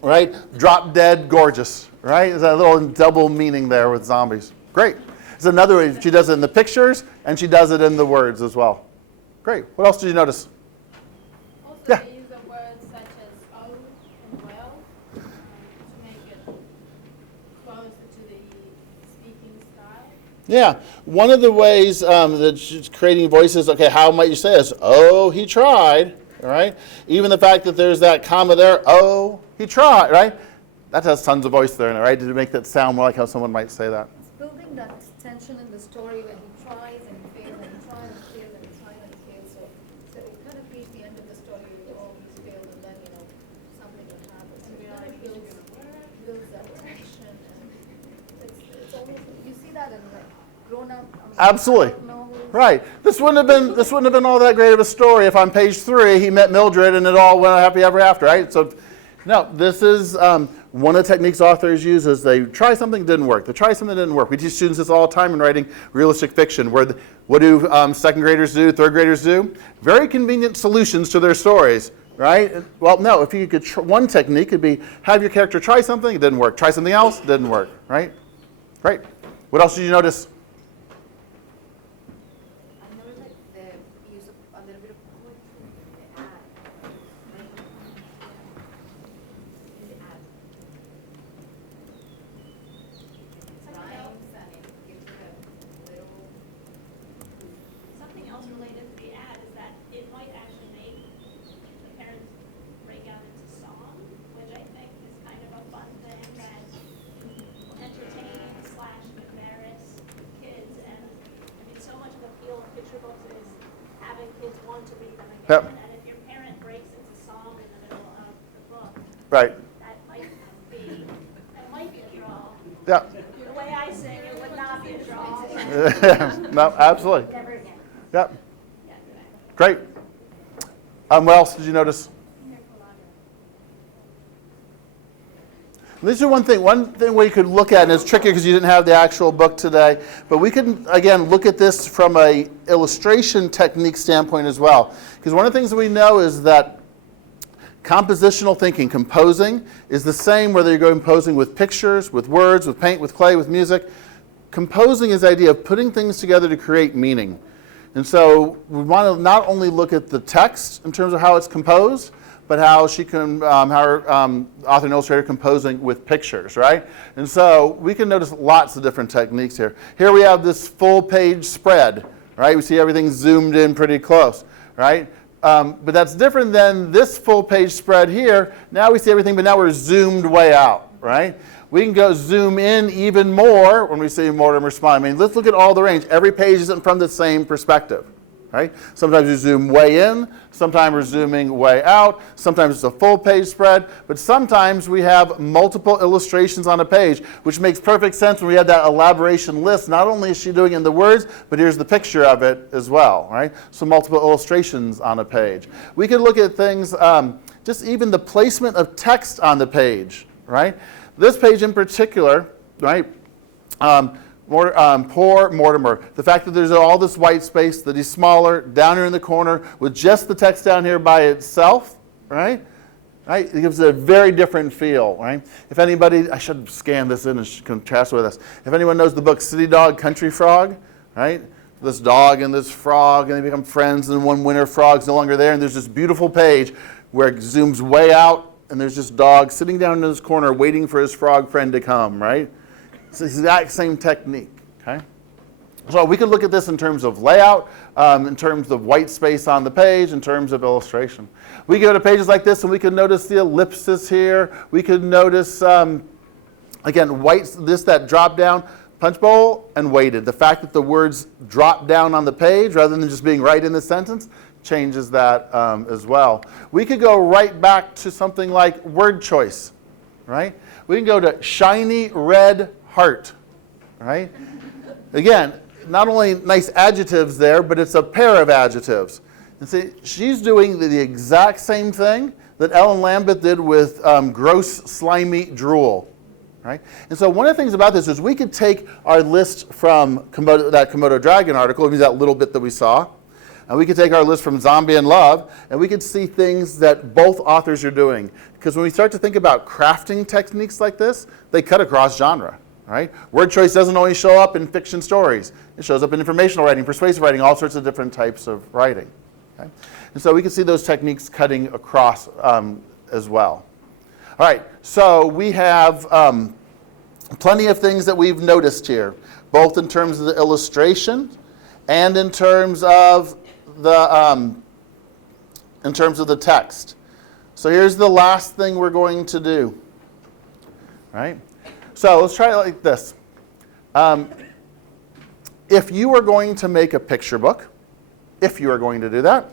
Right? Drop dead gorgeous, right? There's a little double meaning there with zombies. Great. It's another way. She does it in the pictures and she does it in the words as well. Great. What else did you notice? Also, Yeah. they use the words such as "oh" and "well" to make it closer to the speaking style. Yeah. One of the ways that she's creating voices, okay, how might you say this? Oh, he tried, all right? Even the fact that there's that comma there, oh, he tried, right? That has tons of voice there, right? To make that sound more like how someone might say that. It's building that tension in the story when he tries and he fails and he tries and fails and he tries and he fails. So it kind of reaches the end of the story with all these failed and then, something will happen. So it kind of builds that tension. And it's almost, you see that in like grown-up Absolutely. novels. Right. This wouldn't have been all that great of a story if on page 3 he met Mildred and it all went happy ever after, right? So, no, this is one of the techniques authors use is they try something, didn't work. They try something, didn't work. We teach students this all the time in writing realistic fiction. What do second graders do, third graders do? Very convenient solutions to their stories, right? Well, no, if you could, one technique could be have your character try something, it didn't work. Try something else, didn't work, right? Great. What else did you notice? I noticed like the use of a little bit of poetry in the ad. In the ad. Rhymes and it gives it a little. Something else related to the ad is that it might actually make the parents break out into song, which I think is kind of a fun thing that will entertain / embarrass kids. And I mean, so much of the appeal of picture books is having kids want to read them again. Yep. And if your parent breaks into song in the middle of the book, Right. that might be a draw. Yeah. The way I sing, it would not be a draw. No, absolutely. Never again. Yep. Yeah, good. Great. What else did you notice? This is one thing we could look at, and it's tricky because you didn't have the actual book today, but we could, again, look at this from a illustration technique standpoint as well. Because one of the things that we know is that compositional thinking, composing, is the same whether you're composing with pictures, with words, with paint, with clay, with music. Composing is the idea of putting things together to create meaning. And so we want to not only look at the text in terms of how it's composed, but how she can, how author and illustrator composing with pictures, right? And so we can notice lots of different techniques here. Here we have this full page spread, right? We see everything zoomed in pretty close, right? But that's different than this full page spread here. Now we see everything, but now we're zoomed way out, right? We can go zoom in even more when we see Mortimer smile. I mean, let's look at all the range. Every page isn't from the same perspective, right? Sometimes you zoom way in, sometimes we're zooming way out, sometimes it's a full page spread, but sometimes we have multiple illustrations on a page, which makes perfect sense when we have that elaboration list. Not only is she doing it in the words, but here's the picture of it as well, right? So multiple illustrations on a page. We could look at things, just even the placement of text on the page, right? This page in particular, right? Poor Mortimer. The fact that there's all this white space, that he's smaller, down here in the corner, with just the text down here by itself, right? Right? It gives it a very different feel, right? If anybody, I should scan this in and contrast with us. If anyone knows the book City Dog, Country Frog, right? This dog and this frog, and they become friends, and one winter frog's no longer there, and there's this beautiful page where it zooms way out, and there's this dog sitting down in this corner waiting for his frog friend to come, right? It's the exact same technique, okay? So we could look at this in terms of layout, in terms of white space on the page, in terms of illustration. We go to pages like this and we can notice the ellipsis here. We could notice, again, that drop down, punch bowl and weighted. The fact that the words drop down on the page rather than just being right in the sentence changes that as well. We could go right back to something like word choice, right? We can go to shiny red heart, right? Again, not only nice adjectives there, but it's a pair of adjectives. And see, she's doing the exact same thing that Ellen Lambeth did with gross, slimy drool, right? And so one of the things about this is we could take our list from that Komodo Dragon article, it means that little bit that we saw, and we could take our list from Zombie in Love, and we could see things that both authors are doing. Because when we start to think about crafting techniques like this, they cut across genre. Right? Word choice doesn't always show up in fiction stories. It shows up in informational writing, persuasive writing, all sorts of different types of writing. Okay? And so we can see those techniques cutting across as well. All right, so we have plenty of things that we've noticed here, both in terms of the illustration and in terms of the text. So here's the last thing we're going to do. Right? So let's try it like this. If you are going to make a picture book, if you are going to do that,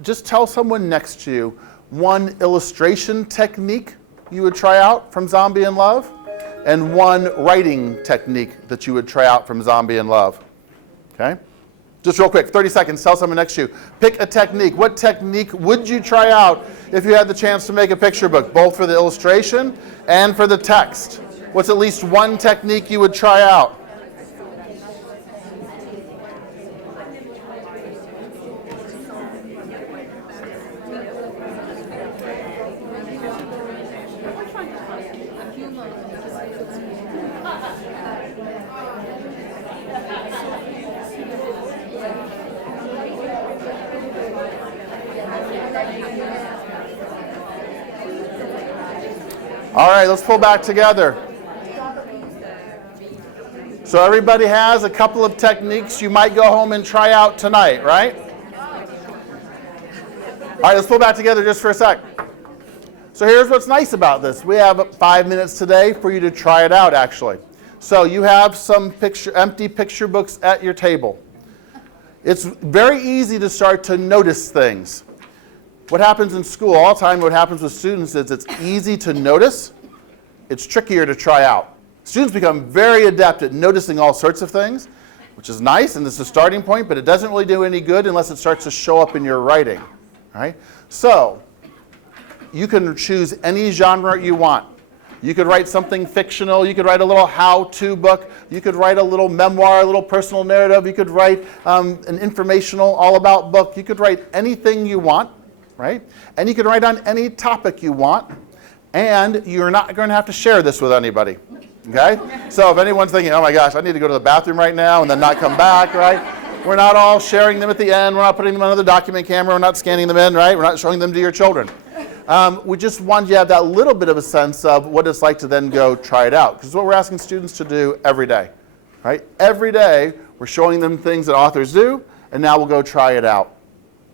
just tell someone next to you one illustration technique you would try out from Zombie in Love and one writing technique that you would try out from Zombie in Love. Okay? Just real quick, 30 seconds, tell someone next to you. Pick a technique. What technique would you try out if you had the chance to make a picture book, both for the illustration and for the text? What's at least one technique you would try out? All right, let's pull back together. So everybody has a couple of techniques you might go home and try out tonight, right? All right, let's pull back together just for a sec. So here's what's nice about this. We have 5 minutes today for you to try it out, actually. So you have some empty picture books at your table. It's very easy to start to notice things. What happens in school all the time, what happens with students is it's easy to notice, it's trickier to try out. Students become very adept at noticing all sorts of things, which is nice, and this is a starting point, but it doesn't really do any good unless it starts to show up in your writing. Right? So, you can choose any genre you want. You could write something fictional, you could write a little how-to book, you could write a little memoir, a little personal narrative, you could write an informational, all-about book, you could write anything you want. Right? And you can write on any topic you want, and you're not going to have to share this with anybody. Okay? So if anyone's thinking, oh my gosh, I need to go to the bathroom right now and then not come back, right? We're not all sharing them at the end. We're not putting them on the document camera. We're not scanning them in, right? We're not showing them to your children. We just want you to have that little bit of a sense of what it's like to then go try it out. Because it's what we're asking students to do every day. Right? Every day, we're showing them things that authors do, and now we'll go try it out.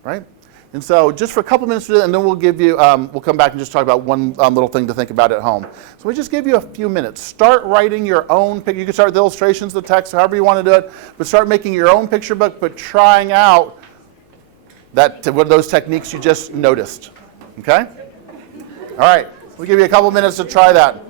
Right? And so just for a couple minutes to do that, and then we'll give you, we'll come back and just talk about one little thing to think about at home. So we just give you a few minutes. Start writing your own picture. You can start with the illustrations, the text, however you want to do it, but start making your own picture book, but trying out one of those techniques you just noticed. Okay? All right. We'll give you a couple minutes to try that.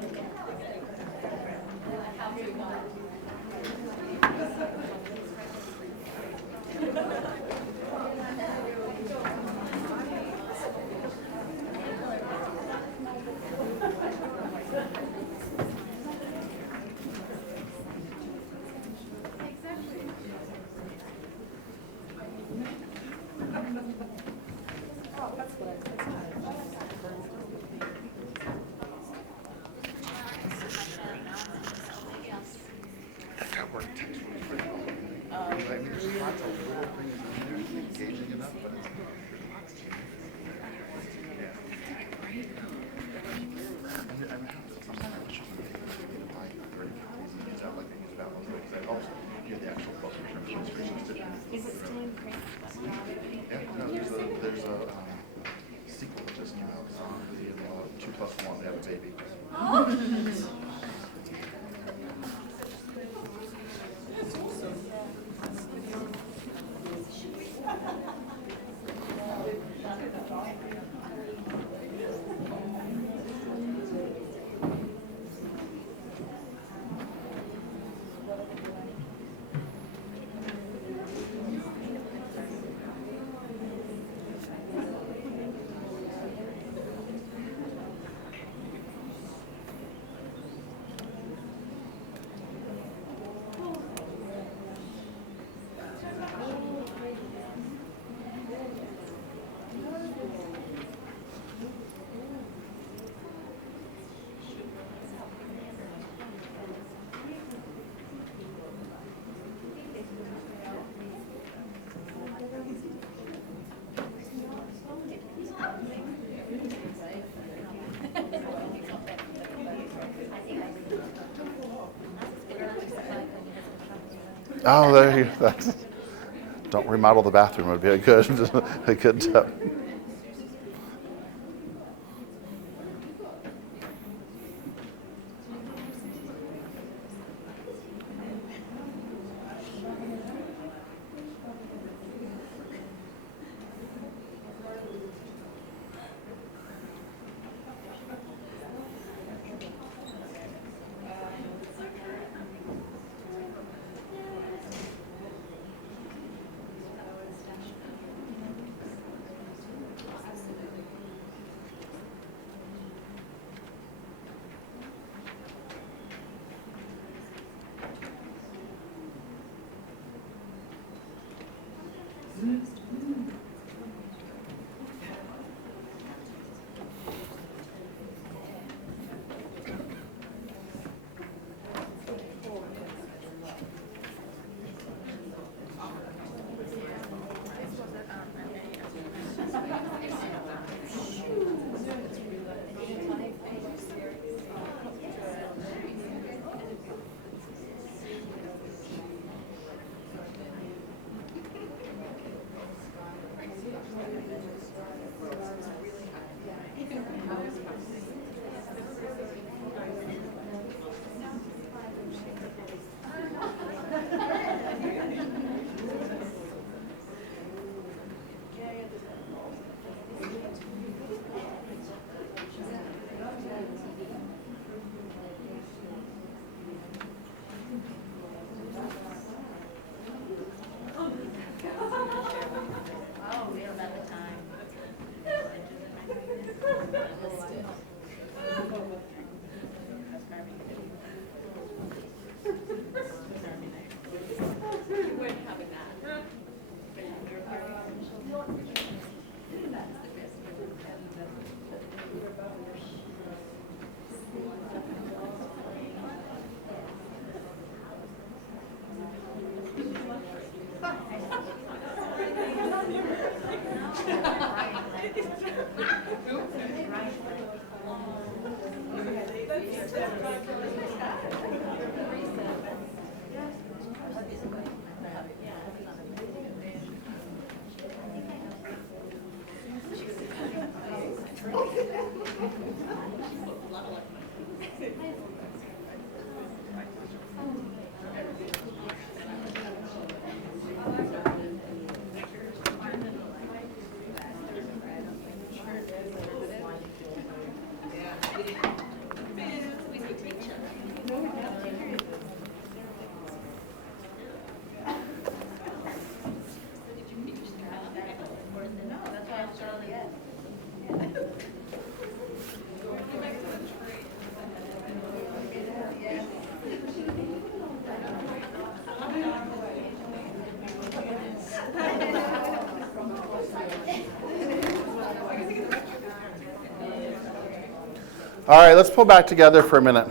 Is it still in print? Yeah, no, there's a sequel that just came out, Zombie and 2+1, they have a baby. Oh, there you go. Don't remodel the bathroom. Would be a good tip. All right, let's pull back together for a minute.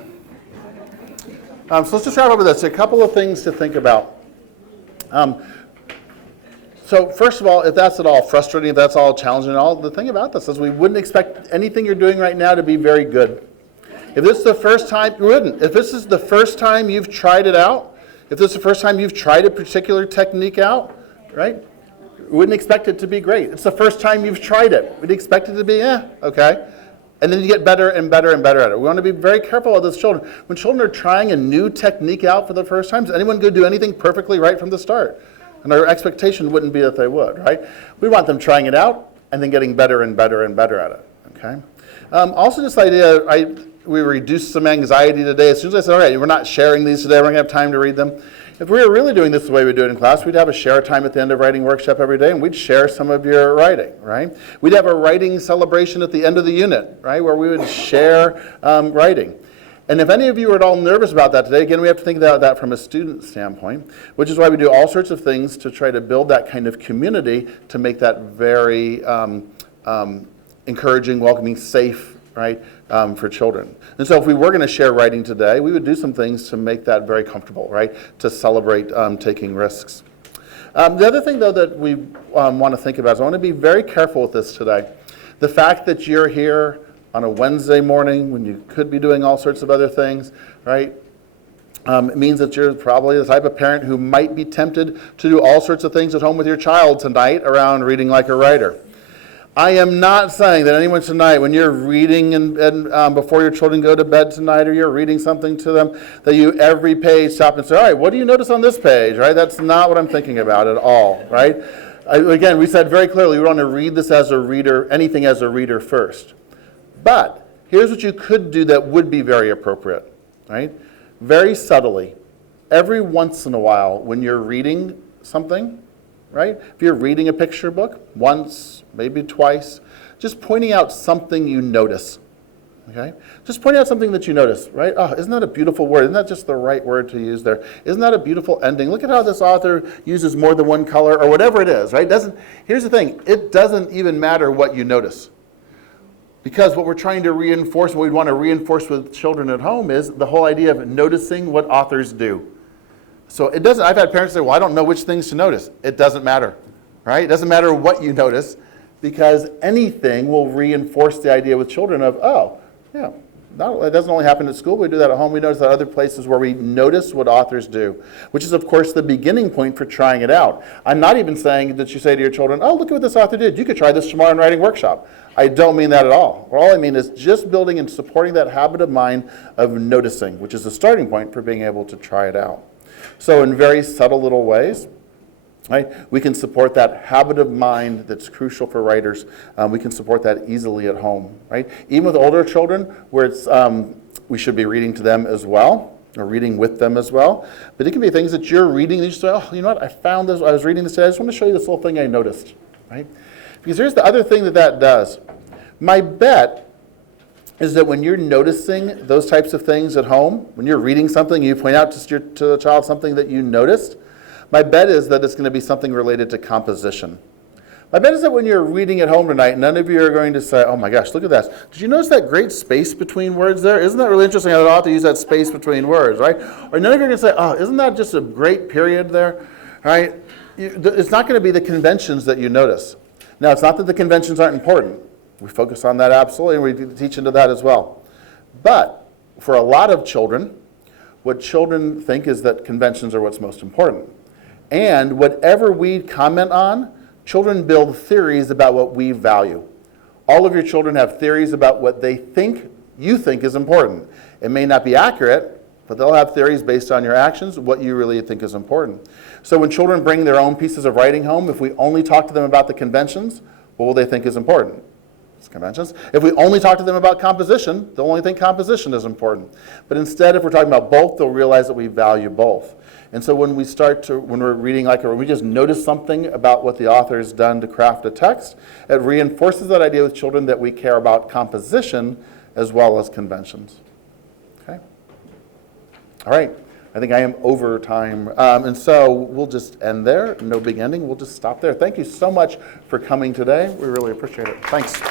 So let's just wrap up with this. A couple of things to think about. So first of all, if that's at all frustrating, if that's all challenging, the thing about this is we wouldn't expect anything you're doing right now to be very good. If this is the first time, you wouldn't. If this is the first time you've tried it out, if this is the first time you've tried a particular technique out, right? We wouldn't expect it to be great. It's the first time you've tried it. We'd expect it to be, okay. And then you get better and better and better at it. We want to be very careful with those children. When children are trying a new technique out for the first time, is anyone going to do anything perfectly right from the start? And our expectation wouldn't be that they would, right? We want them trying it out and then getting better and better and better at it, okay? Also this idea, we reduced some anxiety today. As soon as I said, all right, we're not sharing these today, we're going to have time to read them. If we were really doing this the way we do it in class, we'd have a share time at the end of writing workshop every day, and we'd share some of your writing, right? We'd have a writing celebration at the end of the unit, right, where we would share writing. And if any of you are at all nervous about that today, again, we have to think about that from a student standpoint, which is why we do all sorts of things to try to build that kind of community to make that very encouraging, welcoming, safe, right, for children. And so if we were going to share writing today, we would do some things to make that very comfortable, right, to celebrate taking risks. The other thing, though, that we want to think about is I want to be very careful with this today. The fact that you're here on a Wednesday morning when you could be doing all sorts of other things, right, it means that you're probably the type of parent who might be tempted to do all sorts of things at home with your child tonight around reading like a writer. I am not saying that anyone tonight, when you're reading and before your children go to bed tonight, or you're reading something to them, that you every page stop and say, all right, what do you notice on this page, right? That's not what I'm thinking about at all, right? Again, we said very clearly we want to read this as a reader, anything as a reader first. But here's what you could do that would be very appropriate, right? Very subtly, every once in a while when you're reading something, right? If you're reading a picture book, once, maybe twice, just pointing out something you notice, okay? Just pointing out something that you notice, right? Oh, isn't that a beautiful word? Isn't that just the right word to use there? Isn't that a beautiful ending? Look at how this author uses more than one color, or whatever it is, right? Here's the thing, it doesn't even matter what you notice. Because what we're trying to reinforce, what we want to reinforce with children at home is the whole idea of noticing what authors do. So it doesn't, I've had parents say, well, I don't know which things to notice. It doesn't matter, right? It doesn't matter what you notice, because anything will reinforce the idea with children of, oh, yeah, it doesn't only happen at school, we do that at home. We notice that other places where we notice what authors do, which is, of course, the beginning point for trying it out. I'm not even saying that you say to your children, oh, look at what this author did. You could try this tomorrow in writing workshop. I don't mean that at all. All I mean is just building and supporting that habit of mind of noticing, which is the starting point for being able to try it out. So in very subtle little ways, right, we can support that habit of mind that's crucial for writers. We can support that easily at home, right? Even with older children, where it's we should be reading to them as well, or reading with them as well. But it can be things that you're reading, and you say, oh, you know what, I found this, I was reading this today, I just want to show you this little thing I noticed, right? Because here's the other thing that does. My bet is that when you're noticing those types of things at home, when you're reading something, you point out to the child something that you noticed, my bet is that it's going to be something related to composition. My bet is that when you're reading at home tonight, none of you are going to say, oh my gosh, look at this. Did you notice that great space between words there? Isn't that really interesting how the author used that space between words, right? Or none of you are going to say, oh, isn't that just a great period there, right? It's not going to be the conventions that you notice. Now, it's not that the conventions aren't important. We focus on that absolutely, and we teach into that as well. But for a lot of children, what children think is that conventions are what's most important. And whatever we comment on, children build theories about what we value. All of your children have theories about what they think you think is important. It may not be accurate, but they'll have theories based on your actions, what you really think is important. So when children bring their own pieces of writing home, if we only talk to them about the conventions, what will they think is important? It's conventions. If we only talk to them about composition, they'll only think composition is important. But instead, if we're talking about both, they'll realize that we value both. And so when we're reading, when we just notice something about what the author has done to craft a text, it reinforces that idea with children that we care about composition as well as conventions. Okay? All right. I think I am over time. And so we'll just end there. No big ending. We'll just stop there. Thank you so much for coming today. We really appreciate it. Thanks.